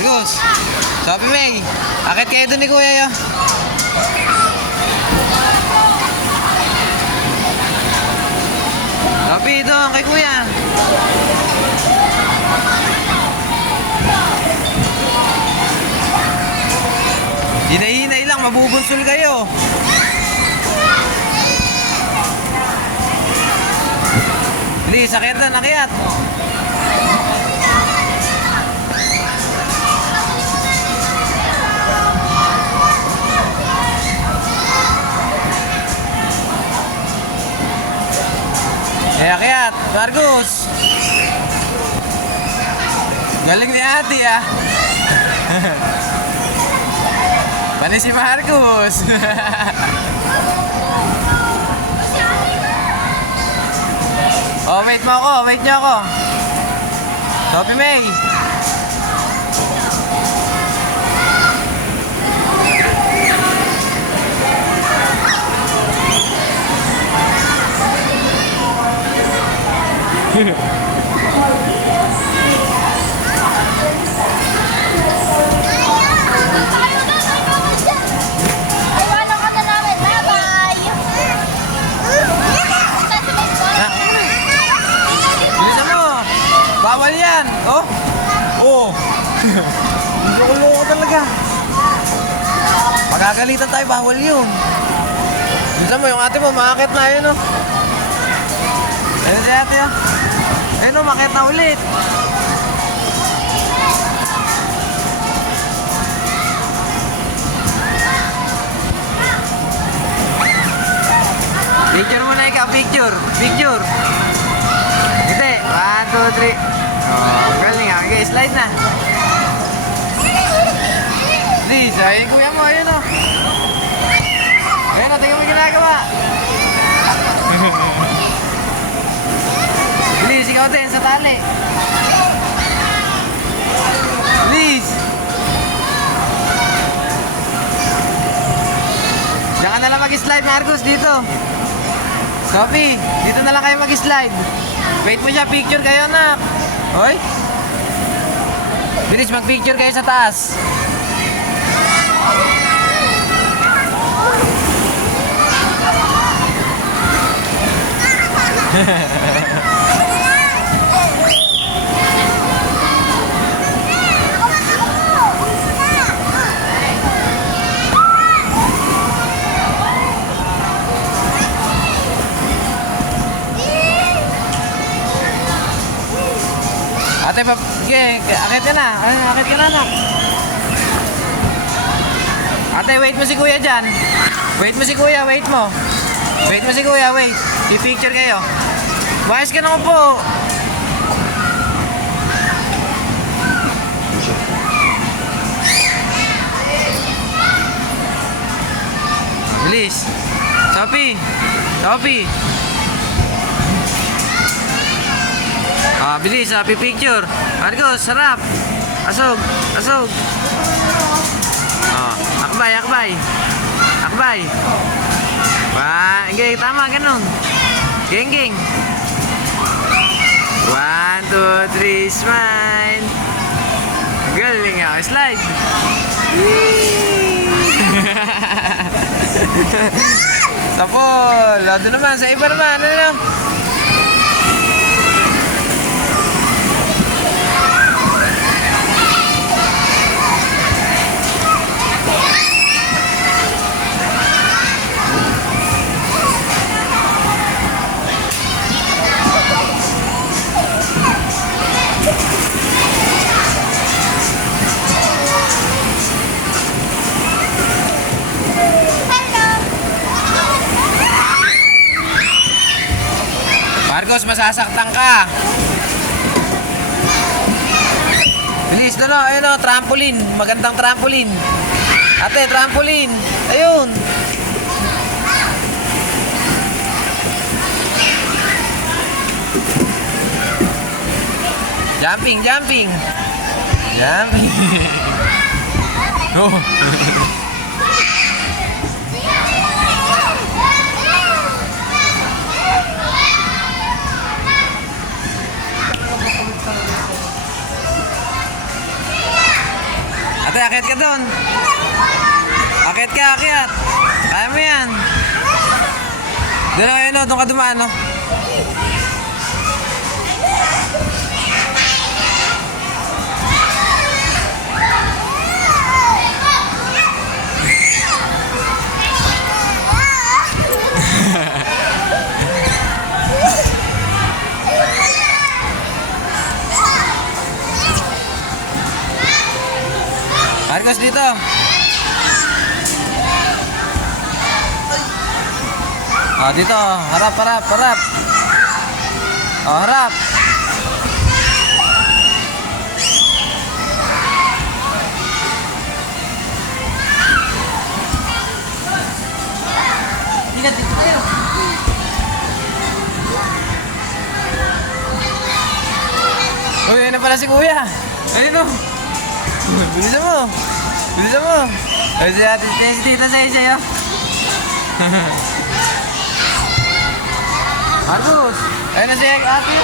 Marcos, sabi May, akit kayo doon ni Kuya yo. Sabi doon kay Kuya. Hinay-hinay lang, mabubunsol kayo. Hindi, sakit na, nakiyat. Akiyat, Marcos. Galing ni ate ah. Pani si Marcos. Oh, wait mo ako, wait niyo ako. Sophie May. Bawal yan! Oh! Oh! Loko-loko talaga. Magagalitan tayo, bawal yun. Minsan mo, yung ate mo, makakit na yun, oh. Ayun si ate, oh. Ayun, oh, makakit na ulit. Picture muna ikaw, picture. Picture. Hindi, 1, 2, 3. Oh, galing ah. Okay, slide na. Please, ayun kuya mo, ayun oh. Ayun oh, tingnan mo yung ginagawa. Please, ikaw din sa tali. Please. Diyan ka na lang mag-slide, Marcos, dito. Sophie, dito na lang kayo mag-slide. Wait mo siya, picture kayo anak. Hoy. Bilis, mag-picture kayo sa taas. Ate, sige, akit ka na. Akit ka na, anak. Ate, wait mo si kuya dyan. Wait mo si kuya, wait mo. Wait mo si kuya, wait. I-picture kayo. Mayos ka na po. Bilis. Sophie. Sophie. Ah, bilis, pipicture. Marcos, sarap. Asog, asog. Oh, akbay, akbay. Akbay. Okay, tama, ganun. Geng-geng. 1, 2, 3, smile. Galing ako, slide. Tapos, lado naman, sa iba naman, ano na? Marcos, masasaktan ka. Bilis doon o, ayun o, trampoline. Magandang trampoline. Ate, trampoline. Ayun. Jumping, jumping. Jumping. Oh. akit ka doon. Akit ka, akit. Kaya mo yan. Doon na kayo, no? Doon ka dumaan, no? Marcos, dito. Oh, dito. Harap, harap, harap. Oh, harap. Ingat dito tayo. Uy, ayun na pala si Kuya. Ayun o. Bilisan mo. Bilisan mo. Ay, si ate, si tita sa'yo. Marcos. Ayun na si ate.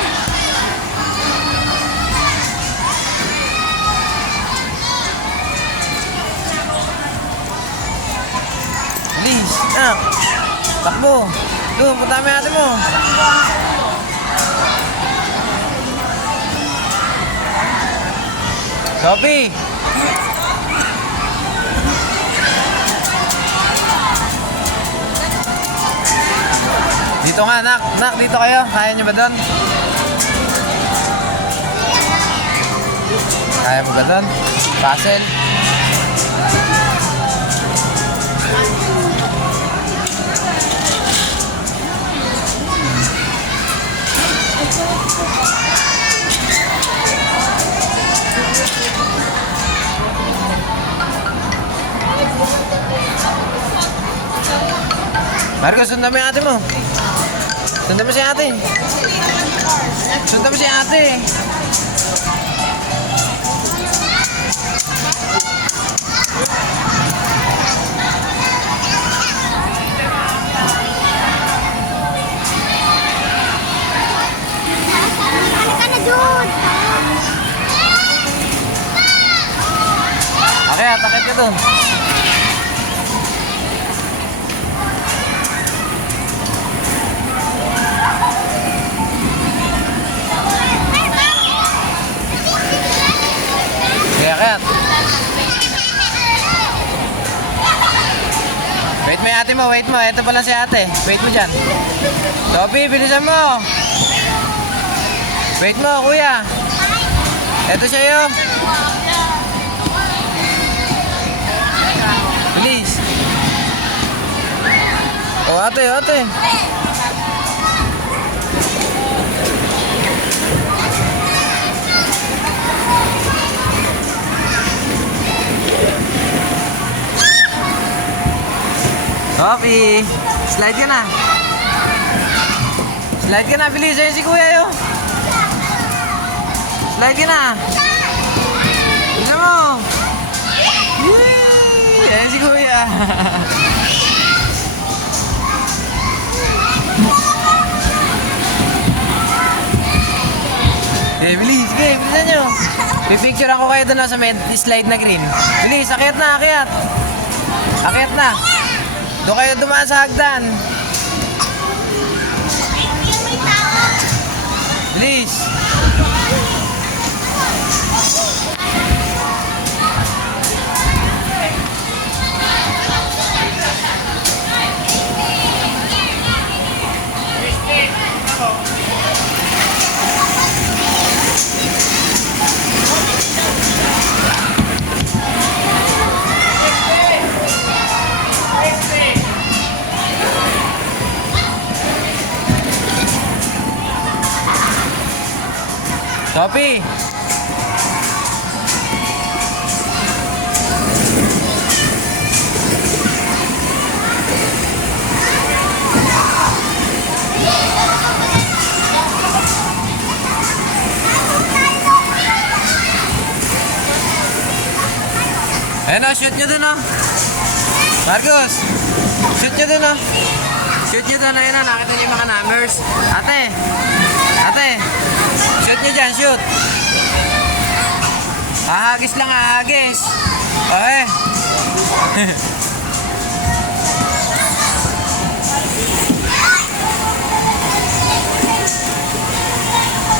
Bilis. Anak. Takbo. Doon, punta mo yung ate mo. Sophie. Dito nga, nak. Nak, dito kayo. Kaya nyo ba doon? Kaya mo ba doon? Puzzle. Marcos, sundan mo yung ate mo. Sundan mo si ate. Sundan mo si ate. Halika na doon. Akit ka doon. Akit. Wait mo yung ate mo, wait mo. Ito pala si ate. Wait mo dyan. Sophie, bilisan mo. Wait mo, kuya. Ito siya yun. Bilis. O ate, ate. Sophie, slide ka na. Slide ka na, bilis. Ayun si kuya yun. Slide ka na. Tignan mo. Yee! Ayun si kuya. Bilis. Sige, bilisan nyo. Pipicture ako kayo doon sa may slide na green. Bilis, akyat na, akyat. Akyat na. Doon kayo dumaan sa hagdan. Bilis. Sophie! Ayan o, shoot nyo dun o. Marcos! Shoot nyo dun o. Shoot nyo dun, ayun o, nakita nyo yung mga numbers. Ate! Ate! Shoot nyo dyan, shoot! Haha, Agis lang, agis. Okay.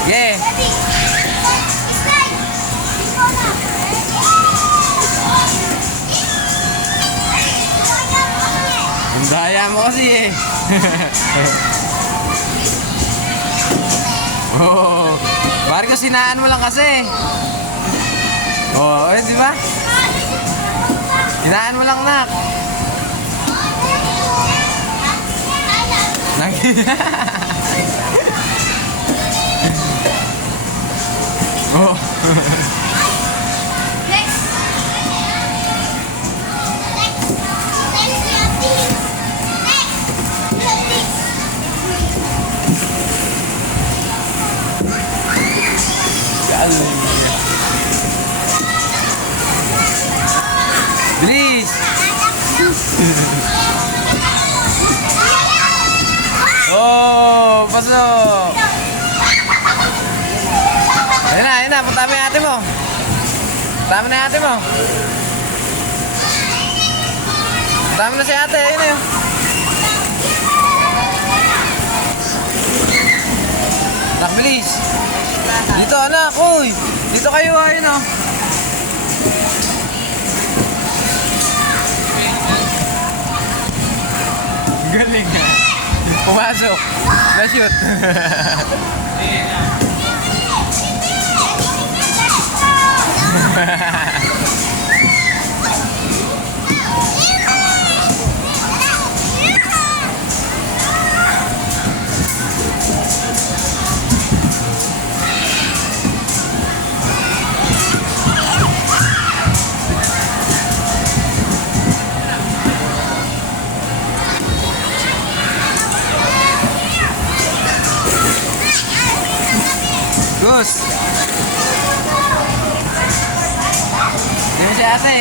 Yeah. Ang daya mo kasi eh. Oh, Marcos, sinaan mo lang kasi. Oh, di ba? Sinaan mo lang, nak. Oh. Bilis! Oh, pasok! Ayun na, punta mo yung ate mo. Punta mo na yung ate mo. Punta mo na si ate, ayun na yun. Anak, bilis! Dito, anak, uy! Dito kayo, ayun o. Galing ha. Pumasok. Na-shoot. Gus! Hindi mo si ate.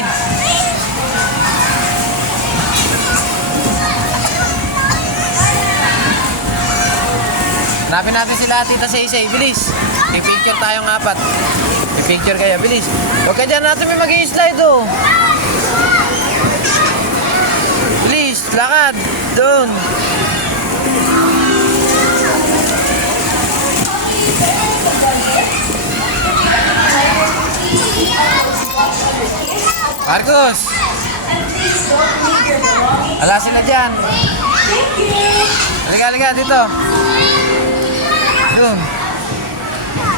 Hanapin natin sila Tita Saysay. Bilis! I-picture tayong apat. I-picture kayo. Bilis! Huwag ka dyan natin may mag-i-slide oh. Bilis! Lakad! Doon! Marcos! Ala sila dyan. Halika dito. Doon.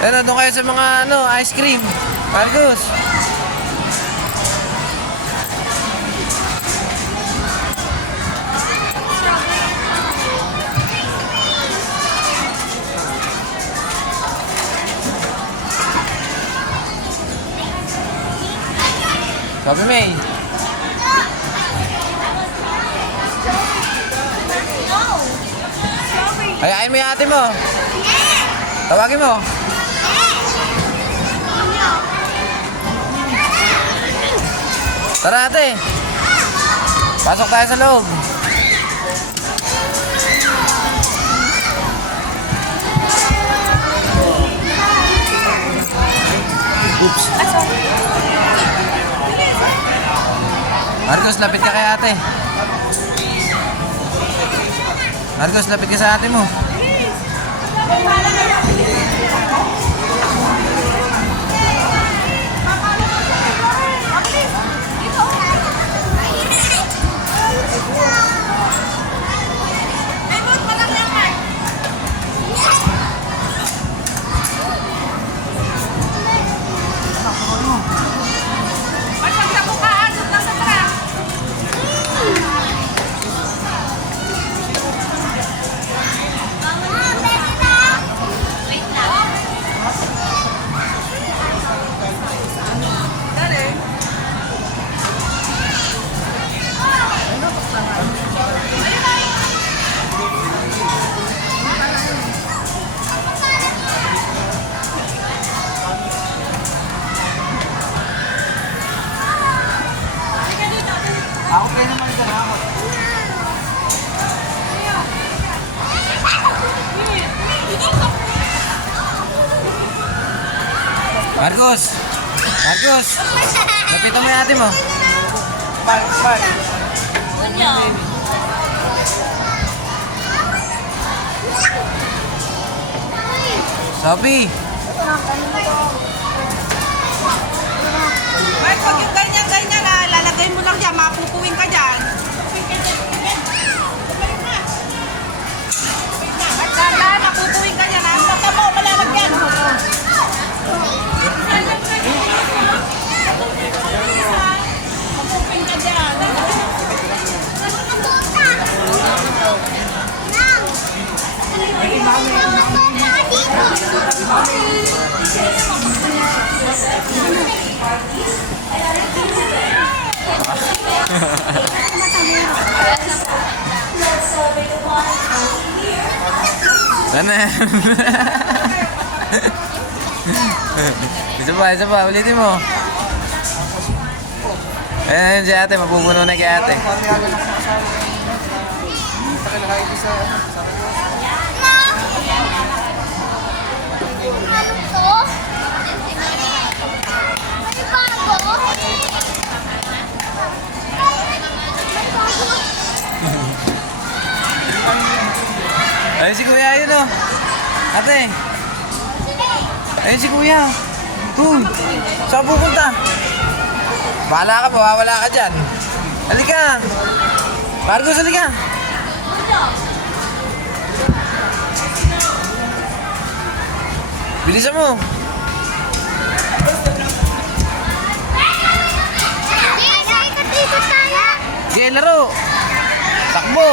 Doon kayo sa mga ice cream. Marcos! Sabi May. Ayain mo yung ate mo. Tawagin mo. Tara ate. Pasok tayo sa loob. Oops. Marcos, lapit ka kay ate. Marcos, lapit ka sa ate mo. Ako kayo naman dyan ako. Marcos! Marcos, lapitan mo yung ate mo. Park. Sophie. Mark, pag yung ganyan-ganyan na, lalagay mo lang dyan, mapupuwing ka dyan. Mark, dahan, mapupuwing ka dyan. Ang mata mo, malalagyan. Mapupuwing ka dyan. Ano yan? Isa pa, ulitin mo. Ayan si ate, mapupuno na kay ate. Ayun si kuya, ayun o. Ate. Ayun si kuya. Uy, saan pupunta? Bahala ka, mawawala ka dyan. Halika. Marcos, halika. Bilisan mo. Sige, laro. Takbo.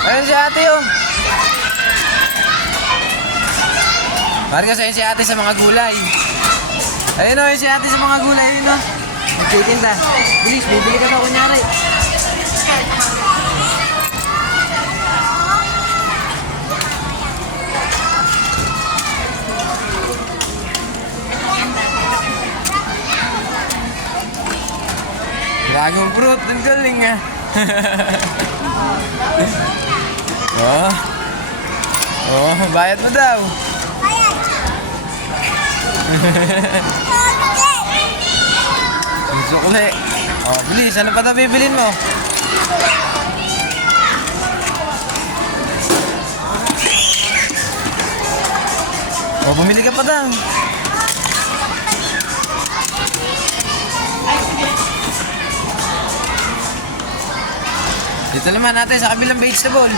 Ayun si ate oh. Marcos, ayun si ate sa mga gulay. Ayun o, ayun si ate sa mga gulay. Ayun o. Nagtitinda. Bilis, bibili ka na kunyari. Dragon fruit, ang galing ah. Bayad mo daw. Ang sukli. Bilis, ano pa daw bibilin mo? Bumili ka pa daw. Dito naman natin sa kabilang vegetable.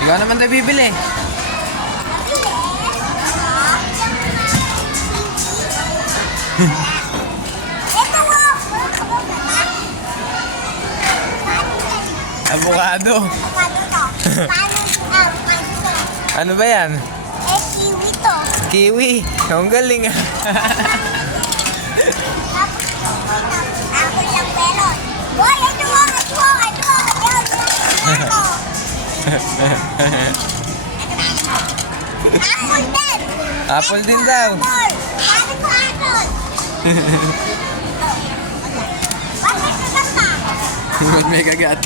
Ikaw naman tayo bibili. Avocado. Ano ba yan? Kiwi to. Kiwi. Ang galing ah. Apple yung melon. Boy, ito. Apple din. Apple din daw. Apple. Bakit ko apple? Bakit ko ganda? Ba't may kagat?